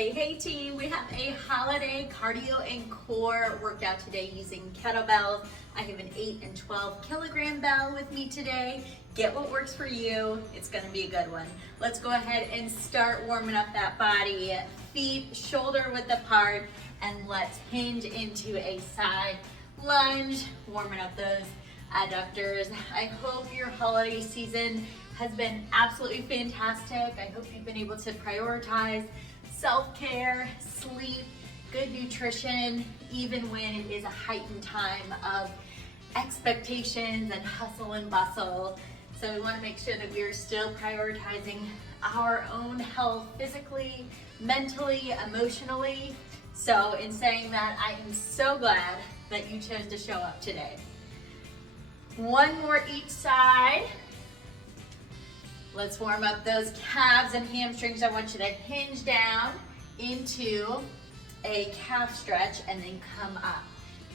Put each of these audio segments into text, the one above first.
Hey team, we have a holiday cardio and core workout today using kettlebells. I have an 8 and 12 kilogram bell with me today. Get what works for you. It's gonna be a good one. Let's go ahead and start warming up that body. Feet shoulder width apart, and let's hinge into a side lunge, warming up those adductors. I hope your holiday season has been absolutely fantastic. I hope you've been able to prioritize self-care, sleep, good nutrition, even when it is a heightened time of expectations and hustle and bustle. So we want to make sure that we are still prioritizing our own health physically, mentally, emotionally. So in saying that, I am so glad that you chose to show up today. One more each side. Let's warm up those calves and hamstrings. I want you to hinge down into a calf stretch and then come up.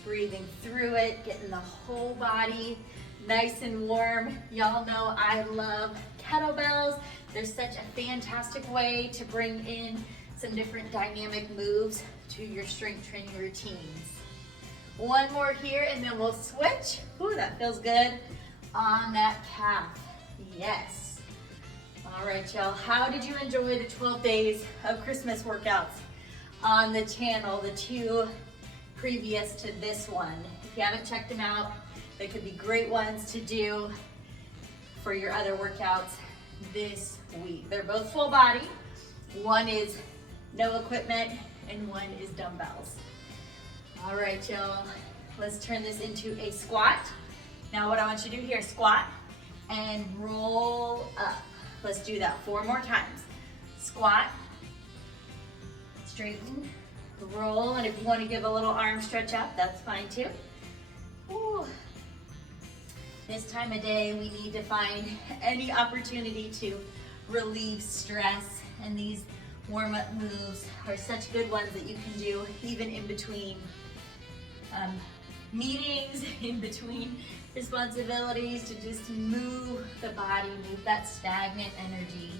Breathing through it, getting the whole body nice and warm. Y'all know I love kettlebells. They're such a fantastic way to bring in some different dynamic moves to your strength training routines. One more here and then we'll switch. Ooh, that feels good on that calf. Yes. All right, y'all, how did you enjoy the 12 days of Christmas workouts on the channel, the two previous to this one? If you haven't checked them out, they could be great ones to do for your other workouts this week. They're both full body. One is no equipment and one is dumbbells. All right, y'all, let's turn this into a squat. Now what I want you to do here, squat and roll up. Let's do that 4 more times. Squat, straighten, roll, and if you want to give a little arm stretch up, that's fine too. Ooh. This time of day, we need to find any opportunity to relieve stress, and these warm-up moves are such good ones that you can do even in between meetings, in between responsibilities, to just move the body, move that stagnant energy.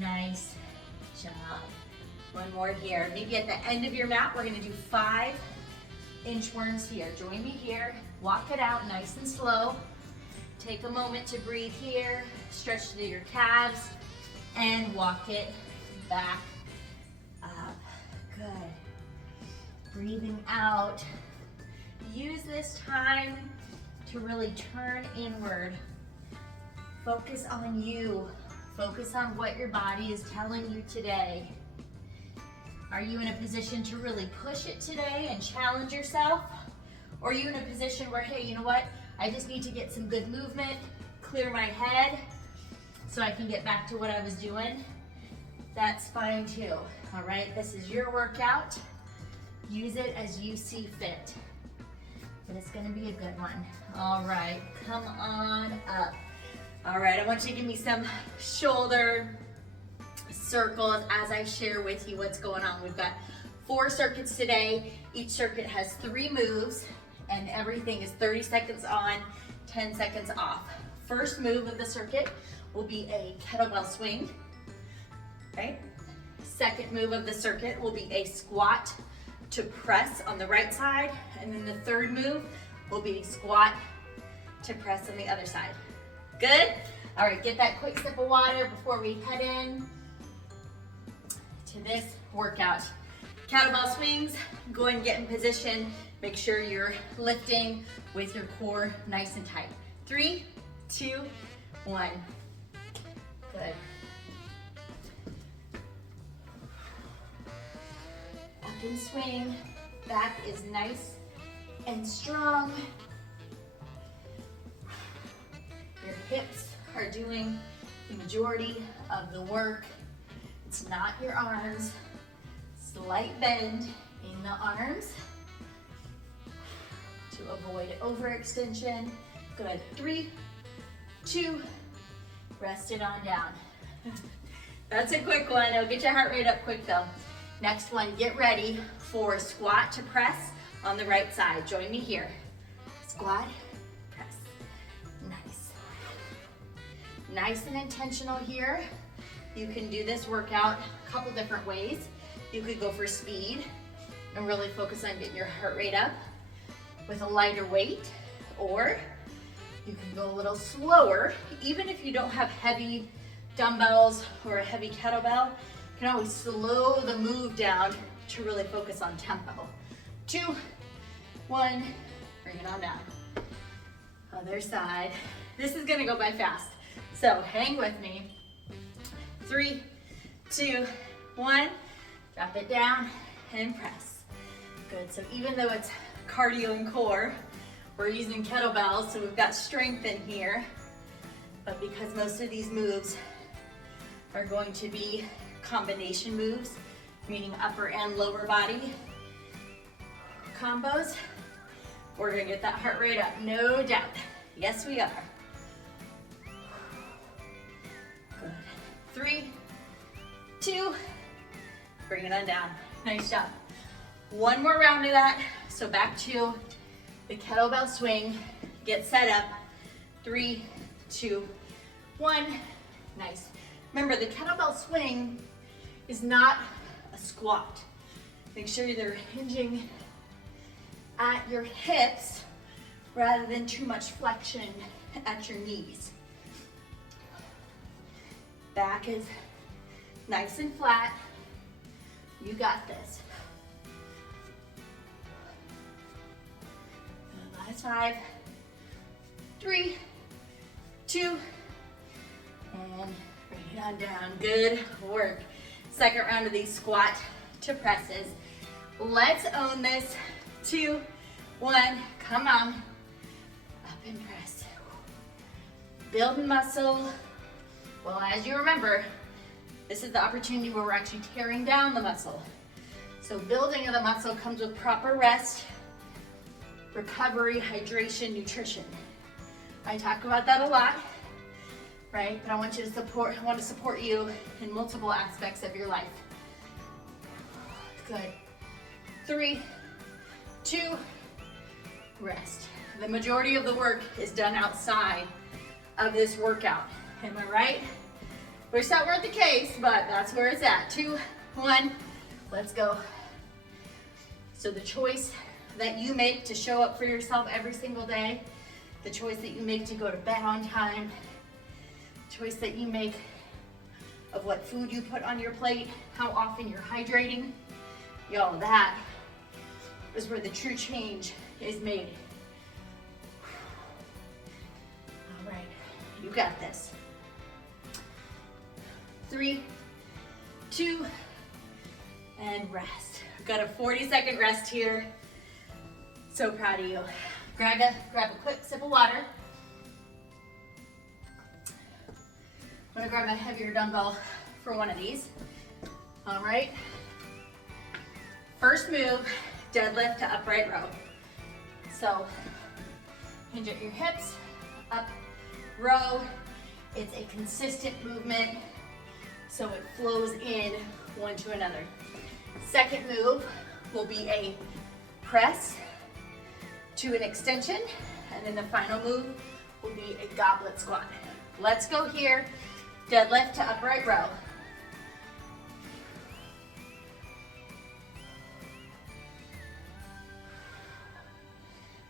Nice job. One more here. Maybe at the end of your mat, we're gonna do 5 inchworms here. Join me here. Walk it out nice and slow. Take a moment to breathe here. Stretch to your calves and walk it back up. Good. Breathing out. Use this time to really turn inward. Focus on you. Focus on what your body is telling you today. Are you in a position to really push it today and challenge yourself? Or are you in a position where, hey, you know what? I just need to get some good movement, clear my head, so I can get back to what I was doing? That's fine too, all right? This is your workout. Use it as you see fit. But it's gonna be a good one. All right, come on up. All right, I want you to give me some shoulder circles as I share with you what's going on. We've got 4 circuits today. Each circuit has 3 moves, and everything is 30 seconds on, 10 seconds off. First move of the circuit will be a kettlebell swing, right? Second move of the circuit will be a squat to press on the right side, and then the third move will be squat to press on the other side. Good? All right, get that quick sip of water before we head in to this workout. Kettlebell swings, go and get in position. Make sure you're lifting with your core nice and tight. 3, 2, 1. Good. Up and swing. Back is nice and strong. Your hips are doing the majority of the work. It's not your arms. Slight bend in the arms to avoid overextension. Good. 3, 2, rest it on down. That's a quick one. It'll get your heart rate up quick though. Next one, get ready for squat to press on the right side. Join me here. Squat, press. Nice. Nice and intentional here. You can do this workout a couple different ways. You could go for speed and really focus on getting your heart rate up with a lighter weight, or you can go a little slower. Even if you don't have heavy dumbbells or a heavy kettlebell, you can always slow the move down to really focus on tempo. 2, 1, bring it on down. Other side. This is gonna go by fast, so hang with me. 3, 2, 1, drop it down and press. Good, so even though it's cardio and core, we're using kettlebells, so we've got strength in here, but because most of these moves are going to be combination moves, meaning upper and lower body combos, we're gonna get that heart rate up, no doubt. Yes, we are. Good. 3, 2, bring it on down. Nice job. One more round of that. So back to the kettlebell swing. Get set up. 3, 2, 1. Nice. Remember, the kettlebell swing is not a squat. Make sure they're hinging at your hips rather than too much flexion at your knees. Back is nice and flat. You got this. Last 5, 3, 2, and bring it on down. Good work. Second round of these squat to presses. Let's own this. 2, 1, come on. Up and press. Build muscle. Well, as you remember, this is the opportunity where we're actually tearing down the muscle. So building of the muscle comes with proper rest, recovery, hydration, nutrition. I talk about that a lot, right? But I want to support you in multiple aspects of your life. Good. 3, 2, rest. The majority of the work is done outside of this workout. Am I right? Wish that weren't the case, but that's where it's at. 2, 1, let's go. So the choice that you make to show up for yourself every single day, the choice that you make to go to bed on time, the choice that you make of what food you put on your plate, how often you're hydrating, yo, that is where the true change is made. All right, you got this. 3, 2, and rest. We've got a 40-second rest here. So proud of you. Grab a quick sip of water. I'm gonna grab a heavier dumbbell for one of these. All right. First move, deadlift to upright row. So hinge at your hips, up, row. It's a consistent movement, so it flows in one to another. Second move will be a press to an extension, and then the final move will be a goblet squat. Let's go here, deadlift to upright row.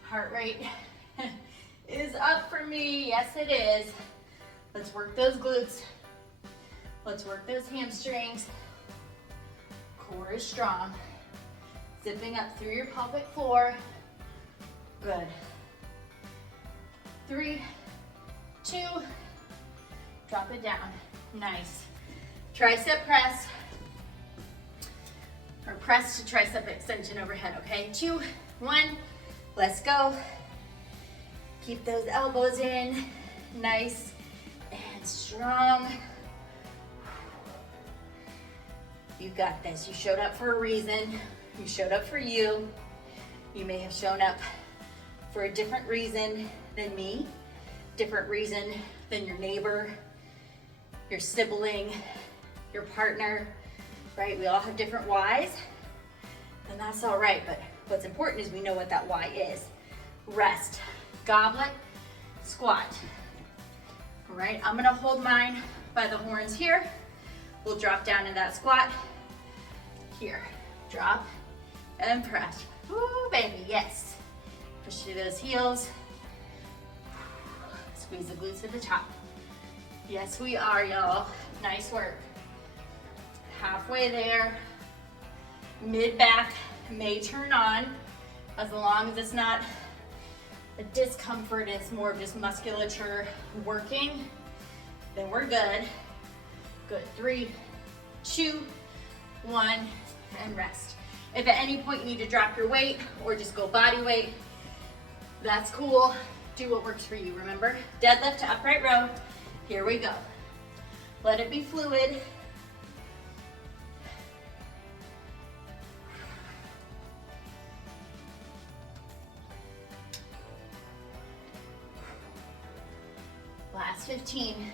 Heart rate is up for me, yes it is. Let's work those glutes. Let's work those hamstrings. Core is strong. Zipping up through your pelvic floor. Good. 3, 2, drop it down. Nice. Tricep press, or press to tricep extension overhead, okay? 2, 1, let's go. Keep those elbows in, nice and strong. You got this. You showed up for a reason. You showed up for you. You may have shown up for a different reason than me, different reason than your neighbor, your sibling, your partner, right? We all have different whys, and that's all right, but what's important is we know what that why is. Rest, goblet, squat. All right, I'm gonna hold mine by the horns here. We'll drop down in that squat. Here, drop and press. Woo, baby, yes. Push through those heels. Squeeze the glutes at the top. Yes, we are, y'all. Nice work. Halfway there. Mid back may turn on, as long as it's not a discomfort, it's more of just musculature working, then we're good. Good, 3, 2, 1, and rest. If at any point you need to drop your weight or just go body weight, that's cool. Do what works for you, remember? Deadlift to upright row. Here we go. Let it be fluid. Last 15.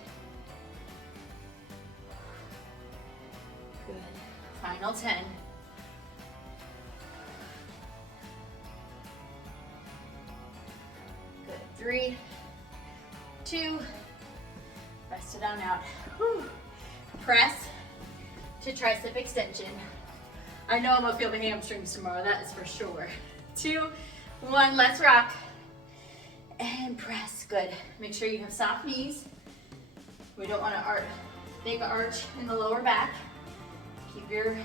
Good. Final 10. Good. 3, 2, rest it on out. Whew. Press to tricep extension. I know I'm gonna feel the hamstrings tomorrow, that is for sure. 2, 1, let's rock. And press, good. Make sure you have soft knees. We don't want to big arch in the lower back. Keep your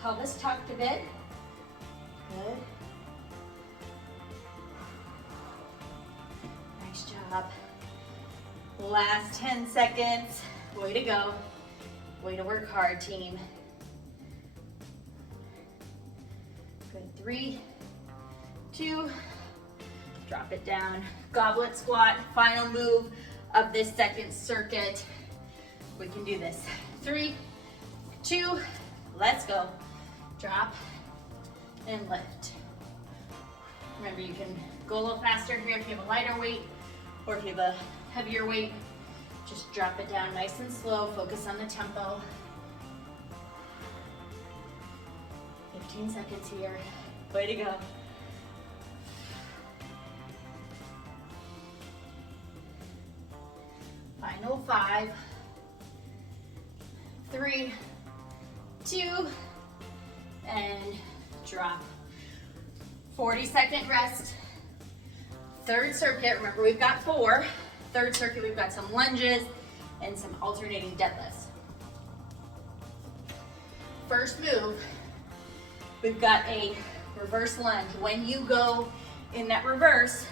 pelvis tucked a bit. Good. Nice job. Last 10 seconds. Way to go. Way to work hard, team. Good, 3, 2, drop it down. Goblet squat, final move of this second circuit. We can do this. 3, 2, let's go. Drop and lift. Remember, you can go a little faster here if you have a lighter weight, or if you have a heavier weight, just drop it down nice and slow. Focus on the tempo. 15 seconds here. Way to go. Final 5, 3, 2, and drop. 40-second rest. Third circuit, remember we've got 4. Third circuit, we've got some lunges and some alternating deadlifts. First move, we've got a reverse lunge. When you go in that reverse,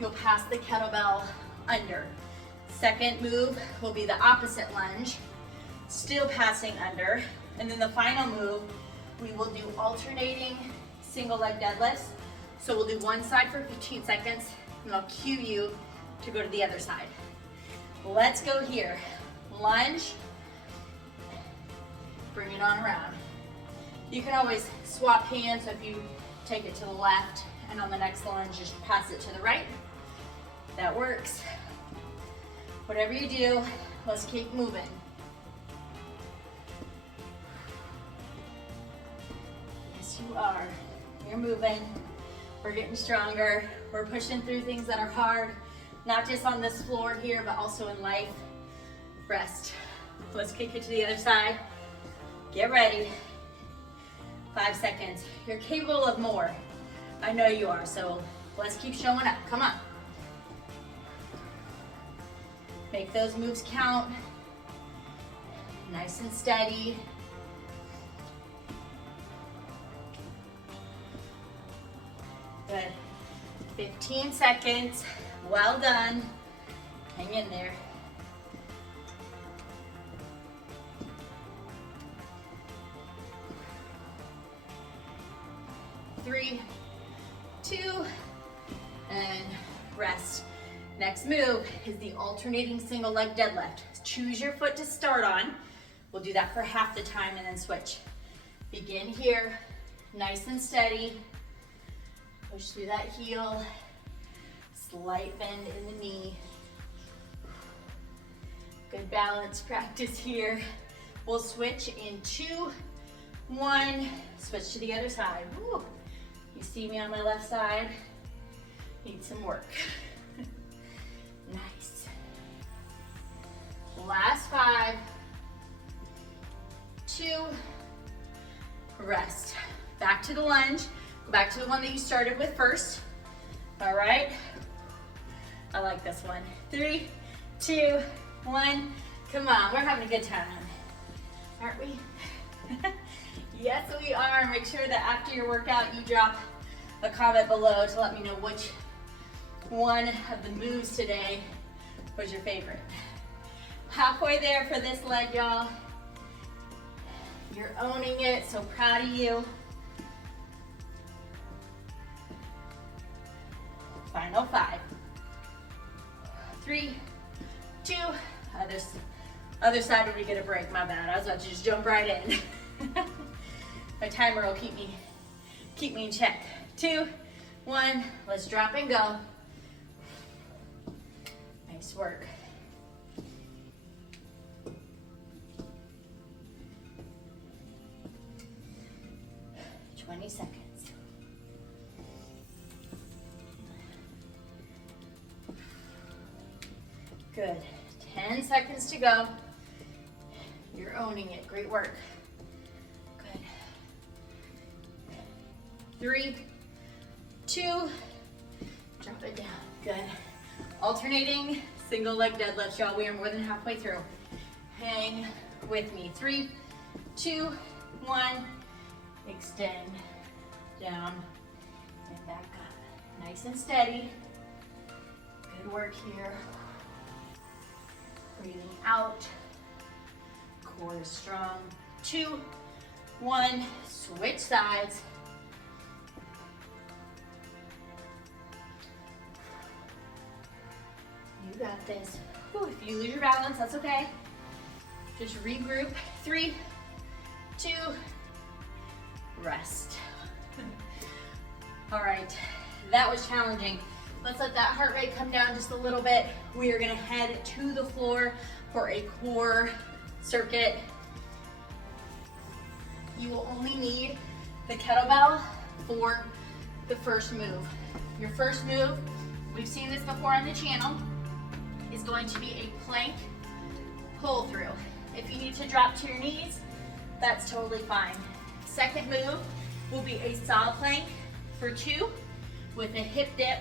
you'll pass the kettlebell under. Second move will be the opposite lunge, still passing under. And then the final move, we will do alternating single leg deadlifts. So we'll do one side for 15 seconds, and I'll cue you to go to the other side. Let's go here. Lunge, bring it on around. You can always swap hands, so if you take it to the left, and on the next lunge, just pass it to the right. That works. Whatever you do, let's keep moving. Yes, you are. You're moving. We're getting stronger. We're pushing through things that are hard, not just on this floor here, but also in life. Rest. Let's kick it to the other side. Get ready. 5 seconds. You're capable of more. I know you are, so let's keep showing up. Come on. Make those moves count. Nice and steady. Good. 15 seconds. Well done. Hang in there. Three, 2, and rest. Next move is the alternating single leg deadlift. Choose your foot to start on. We'll do that for half the time and then switch. Begin here, nice and steady. Push through that heel. Slight bend in the knee. Good balance practice here. We'll switch in 2, 1. Switch to the other side. Woo. You see me on my left side? Need some work. Nice. Last 5, 2, rest. Back to the lunge. Go back to the one that you started with first. All right. I like this one. 3, 2, 1. Come on, we're having a good time, aren't we? Yes, we are. Make sure that after your workout, you drop a comment below to let me know which one of the moves today was your favorite. Halfway there for this leg, y'all. You're owning it, so proud of you. Final 5. 3, 2, other side when we get a break, my bad. I was about to just jump right in. My timer will keep me in check. 2, 1, let's drop and go. Nice work. Seconds. Good. 10 seconds to go. You're owning it. Great work. Good. 3, 2, drop it down. Good. Alternating single leg deadlifts, y'all. We are more than halfway through. Hang with me. 3, 2, 1. Extend. Down and back up. Nice and steady. Good work here. Breathing out. Core is strong. 2, 1. Switch sides. You got this. Whew, if you lose your balance, that's okay. Just regroup. 3, 2, rest. All right, that was challenging. Let's let that heart rate come down just a little bit. We are gonna head to the floor for a core circuit. You will only need the kettlebell for the first move. Your first move, we've seen this before on the channel, is going to be a plank pull through. If you need to drop to your knees, that's totally fine. Second move will be a saw plank for 2 with a hip dip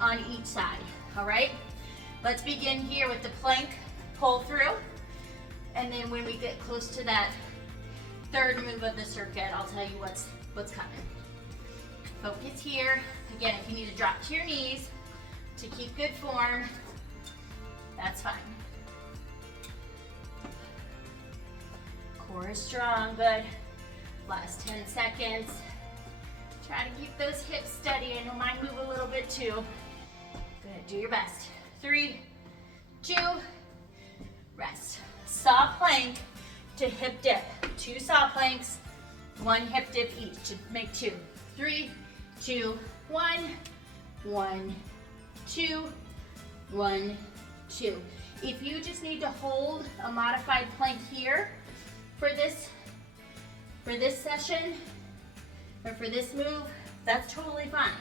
on each side, all right? Let's begin here with the plank pull through, and then when we get close to that third move of the circuit, I'll tell you what's coming. Focus here. Again, if you need to drop to your knees to keep good form, that's fine. Core is strong, good. Last 10 seconds. Try to keep those hips steady. I know mine move a little bit too. Good, do your best. 3, 2, rest. Saw plank to hip dip. 2 saw planks, 1 hip dip each to make 2. 3, 2, 1, 1, 2, 1, 2. If you just need to hold a modified plank here for this session, or for this move, that's totally fine,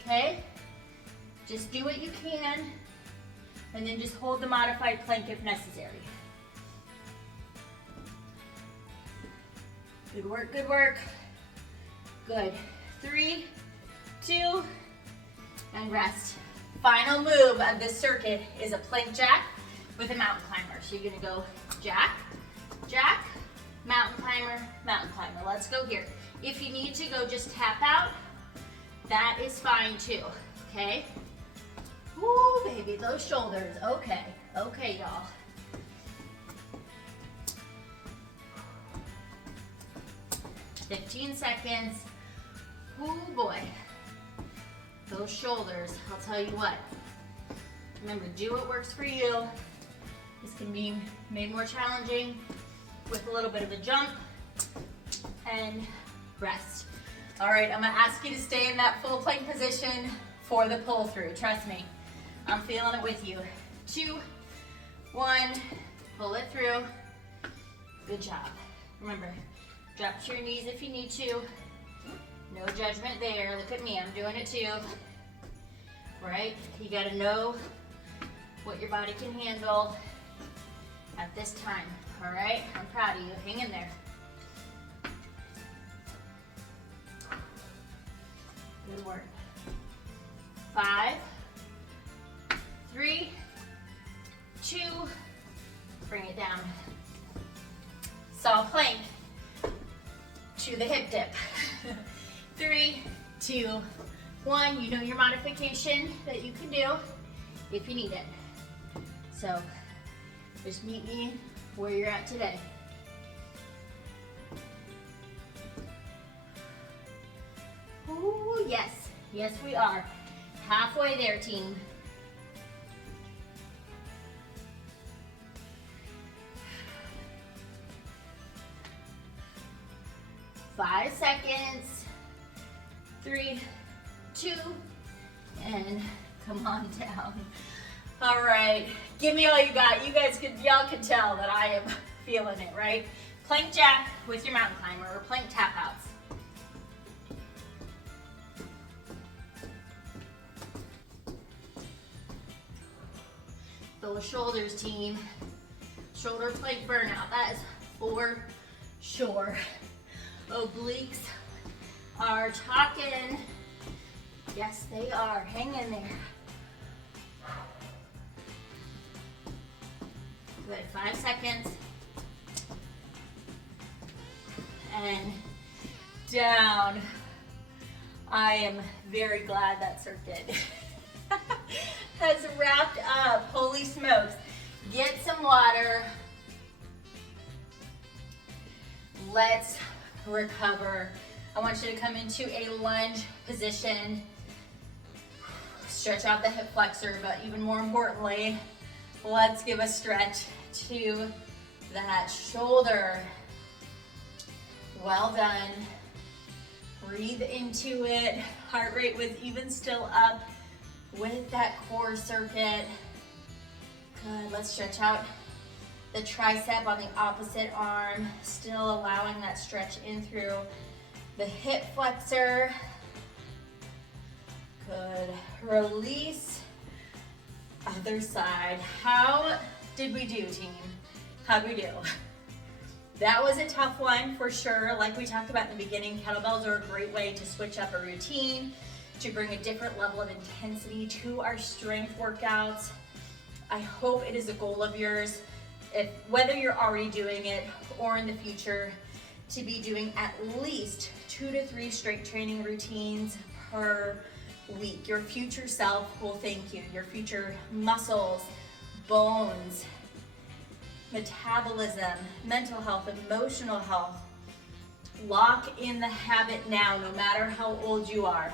okay? Just do what you can, and then just hold the modified plank if necessary. Good work, good work. Good. 3, 2, and rest. Final move of this circuit is a plank jack with a mountain climber. So you're gonna go jack, jack, mountain climber, mountain climber. Let's go here. If you need to go just tap out, that is fine too, okay? Woo, baby, those shoulders. Okay, okay, y'all. "15 seconds. Oh boy. Those shoulders, I'll tell you what. Remember, do what works for you. This can be made more challenging with a little bit of a jump and rest. All right, I'm gonna ask you to stay in that full plank position for the pull through. Trust me, I'm feeling it with you. 2, 1, pull it through. Good job. Remember, drop to your knees if you need to. No judgment there. Look at me, I'm doing it too. Right? You gotta know what your body can handle at this time. All right? I'm proud of you. Hang in there. inward. 5, 3, 2, bring it down. Saw plank to the hip dip. 3, 2, 1. You know your modification that you can do if you need it. So just meet me where you're at today. Ooh, yes. Yes, we are. Halfway there, team. Five seconds. 3, 2, and come on down. All right, give me all you got. You guys y'all can tell that I am feeling it, right? Plank jack with your mountain climber, or plank tap outs. Those shoulders, team. Shoulder plank burnout, that is for sure. Obliques are talking. Yes, they are. Hang in there. Good, 5 seconds. And down. I am very glad that circuit has wrapped up. Holy smokes. Get some water. Let's recover. I want you to come into a lunge position. Stretch out the hip flexor, but even more importantly, let's give a stretch to that shoulder. Well done. Breathe into it. Heart rate was even still up with that core circuit. Good. Let's stretch out the tricep on the opposite arm, still allowing that stretch in through the hip flexor. Good. Release. Other side. How did we do, team? How'd we do? That was a tough one for sure. Like we talked about in the beginning, kettlebells are a great way to switch up a routine, to bring a different level of intensity to our strength workouts. I hope it is a goal of yours, whether you're already doing it or in the future, to be doing at least 2 to 3 strength training routines per week. Your future self will thank you. Your future muscles, bones, metabolism, mental health, emotional health. Lock in the habit now, no matter how old you are.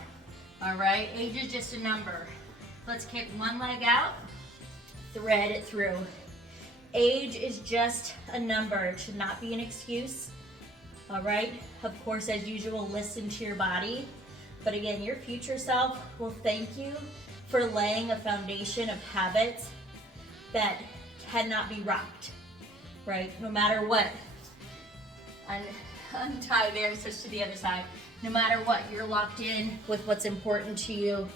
All right, age is just a number. Let's kick one leg out, thread it through. Age is just a number. It should not be an excuse. All right, of course, as usual, listen to your body. But again, your future self will thank you for laying a foundation of habits that cannot be rocked, right? No matter what. Untie there, switch to the other side. No matter what, you're locked in with what's important to you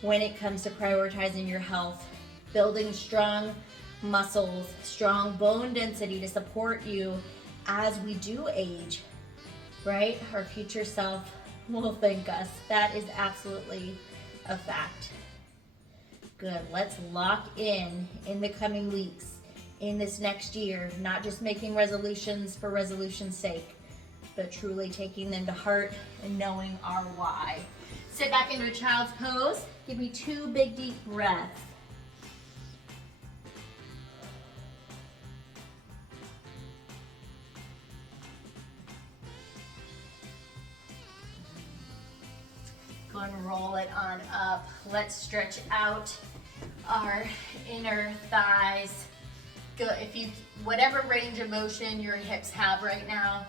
when it comes to prioritizing your health, building strong muscles, strong bone density to support you as we do age, right? Our future self will thank us. That is absolutely a fact. Good, let's lock in the coming weeks, in this next year, not just making resolutions for resolution's sake, but truly taking them to heart and knowing our why. Sit back into a child's pose. Give me 2 big deep breaths. Go and roll it on up. Let's stretch out our inner thighs. Good. If you, whatever range of motion your hips have right now,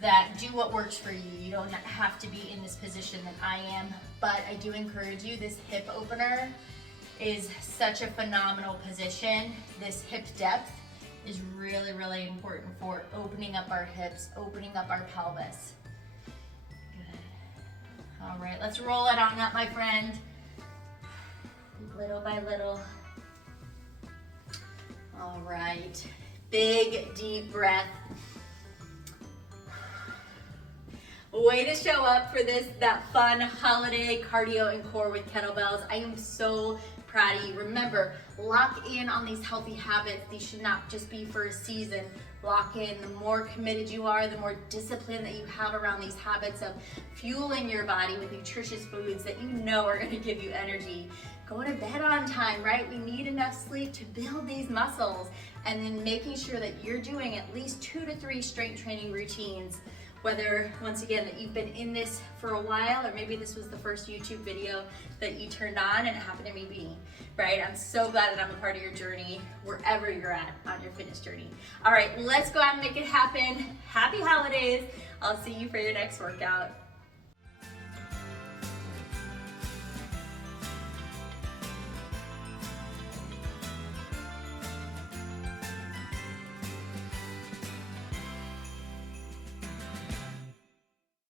that do what works for you. You don't have to be in this position that I am, but I do encourage you. This hip opener is such a phenomenal position. This hip depth is really, really important for opening up our hips, opening up our pelvis. All right, let's roll it on up, my friend. Little by little. All right, big deep breath. Way to show up for that fun holiday cardio and core with kettlebells. I am so proud of you. Remember, lock in on these healthy habits. These should not just be for a season. Lock in. The more committed you are, the more discipline that you have around these habits of fueling your body with nutritious foods that you know are going to give you energy. Going to bed on time, right? We need enough sleep to build these muscles. And then making sure that you're doing at least 2 to 3 strength training routines. Whether, once again, that you've been in this for a while, or maybe this was the first YouTube video that you turned on and it happened to be me, right? I'm so glad that I'm a part of your journey, wherever you're at on your fitness journey. All right, let's go out and make it happen. Happy holidays. I'll see you for your next workout.